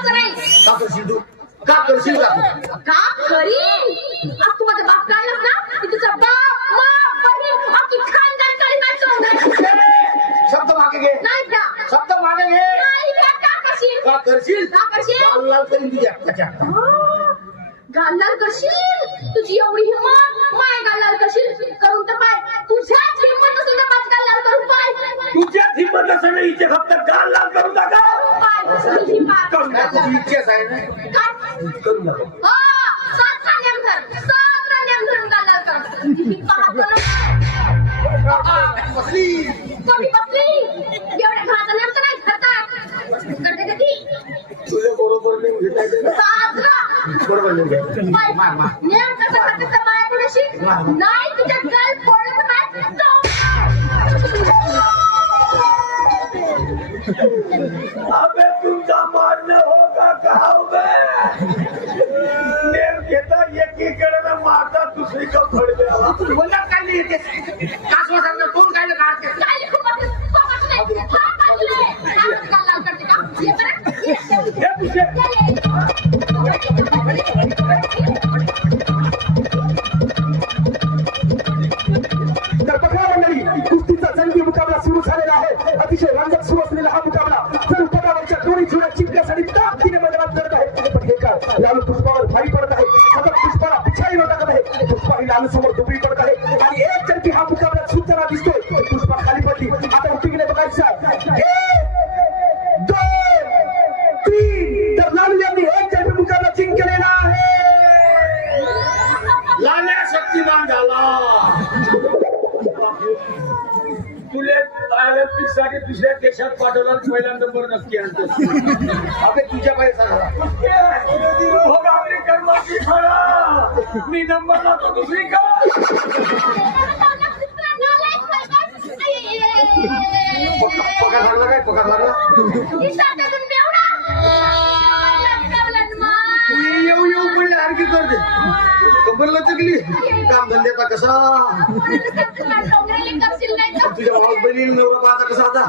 तसं नाही. का करशील तू? का करशील का तू? का करीन? आज तू माझा बाप काढलास ना की तुझा बाप मा बहीण अख्खी खानदान काढी नाचवून शब्द मागे घे. नाही का शब्द मागे घे. नाही का का करशील? का करशील? का करशील? लाल लाल करीन तुझ्या हाताच्या. गालाल करशील? तुझी एवढी हिंमत माय गालाल करशील? करून तर पाय. तुझ्याच हिंमत नसेल तर माझी गालाल करून पाय. तुझ्याच हिंमत नसेल इथे फक्त गाल लाल करू नका. पाय तुझी पाय. काय तुझी इच्छाच आहे ना? काय? करू नका. हो, सातरा नेम धर गालाल कर. ही पाहतो ना. बसली. कोणी बसली? एवढ्या घराचा नेम तर नाही धरतात. करते कधी? तुझ्या बरोबर नाही घेता येते ना? साजरा. बरोबर नाही घ्या. पाय. मार मार. नेम कसं करते तर माय पुढेशी? नाही तिच्या गाल फोडलं तर माय अबे तुमचा मारणे होगा का बे? नेम घेता एकीकडे ना मारता दुसरीकडे फडके. बोला काय नाही येते. कासवासारखं कोण काय काढते? काय खूप आपलं पापाचं नाही. हा पाहिलं. हा गालाल करते का? ये बरं. ये. हे पुढचे. तर बघा मंडळी, कुस्तीचा जंगी मुकाबला सुरू झालेला आहे. अतिशय रंजक सुरू असलेला हा मुकाबला जर पदावरच्या दोन्ही जुळ्या जिंकण्यासाठी ताकदीने मैदानात करत आहे. पण हे काय लालू पुष्पावर भारी पडत आहे. सतत पुष्पाला पिछाडीवर टाकत आहे. पुष्पा ही लालू समोर दुबळी पडत आहे आणि एक जणकी हा मुकाबला सुटताना दिसतोय. पुष्पा खाली पडली. आता उठीकडे बघायचं. 1 2 3 तर लालू यांनी एक जणकी मुकाबला जिंकलेला आहे. लाल्या शक्तिमान झाला. तुले ऑलिम्पिक साठी दुसऱ्या देशात पाठवला पहिला नंबर नक्की आणतो. अबे तुझ्या पैसा हो अमेरिकन माती खरा. मी नंबर लावतो दुसरी का. पगार लागला काय? पगार लागला. येऊ येऊ पडले आणखी करते. कंबरला चकली काम धंद्याचा कसा. तुझ्या भाऊ बहिणी नवरा पाहता कसा आता.